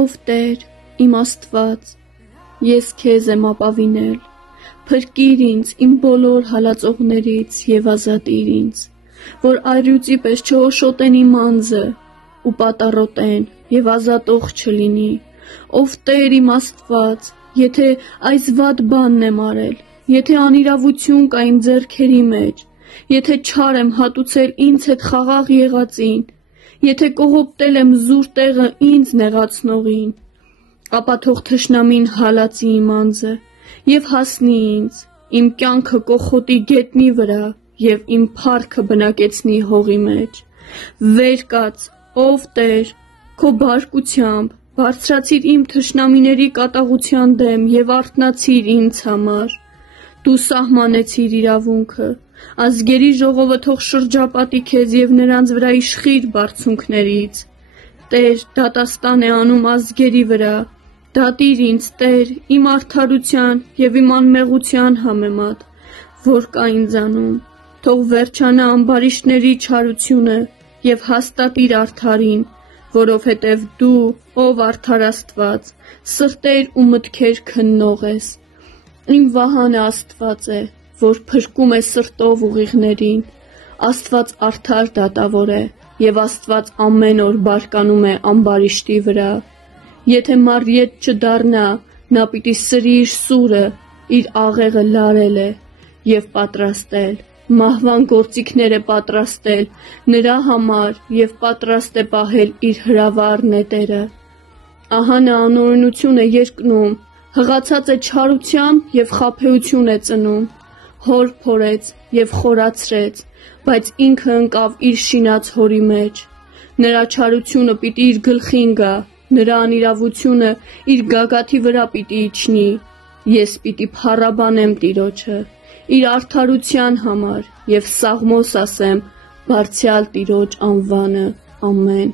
Ով Տեր, իմ Աստված, ես քեզ եմ ապավինել, փրկիր ինձ իմ բոլոր հալածողներից եւ ազատիր ինձ, որ այրուծի պես չհոշոտեն իմ անձը ու պատառոտեն եւ ազատող չլինի, ով Տեր իմ Աստված, եթե այս վատ բանն եմ արել, եթե անիրավություն կա իմ ձեռքերի մեջ, եթե չար եմ հատուցել ինձ հետ խաղաղ եղածին, եթե կողոպտել եմ զուր տեղը ինձ նեղացնողին, ապա թող թշնամին հալածի իմ անձը եւ հասնի ինձ, իմ կյանքը կոխոտի գետնի վրա եւ իմ փառքը բնակեցնի հողի մեջ։ Վեր կաց, ով Տեր, քո բարկությամբ բարձրացիր իմ թշնամիների կատաղության դեմ եւ արթնացիր ինձ համար։ Դու սահմանեցիր իրավունքը, ազգերի ժողովը թող շրջապատի քեզ եւ նրանց վրա իշխիր բարձունքներից։ Տեր, դատաստան է անում ազգերի վրա, դատիր ինձ, Տեր, իմ արդարության եւ իմ անմեղության համեմատ, որ կա ինձանում, թող վերջանա ամբարիշտների չարությունը եւ հաստատիր արդարին, որովհետեւ դու, ով արդար Աստված, սրտեր ու մտքեր քննող ես։ Իմ վահանը Աստված է, որ փրկում է սրտով ուղիղներին, Աստված արդար դատավոր է եւ Աստված ամեն օր բարկանում է ամբարիշտի վրա։ Եթե մարիետ չդառնա, նա պիտի սրի իր սուրը, իր աղեղը լարել է եւ պատրաստել, մահվան գործիքներ է պատրաստել նրա համար եւ պատրաստ է պահել իր հրավառ նետերը։ Ահա նա անօրենություն է երկնում, հղացած է չարության եւ խաբեություն է ծնում, հոր փորեց եւ խորացրեց, բայց ինքը ընկավ իր շինած հորի մեջ։ Նրա չարությունը պիտի իր գլխին գա, նրա անիրավությունը իր գագաթի վրա պիտի իջնի։ Ես պիտի փառաբանեմ Տիրոջը իր արդարության համար եւ սաղմոս ասեմ Բարձրյալ Տիրոջ անվանը։ Ամեն։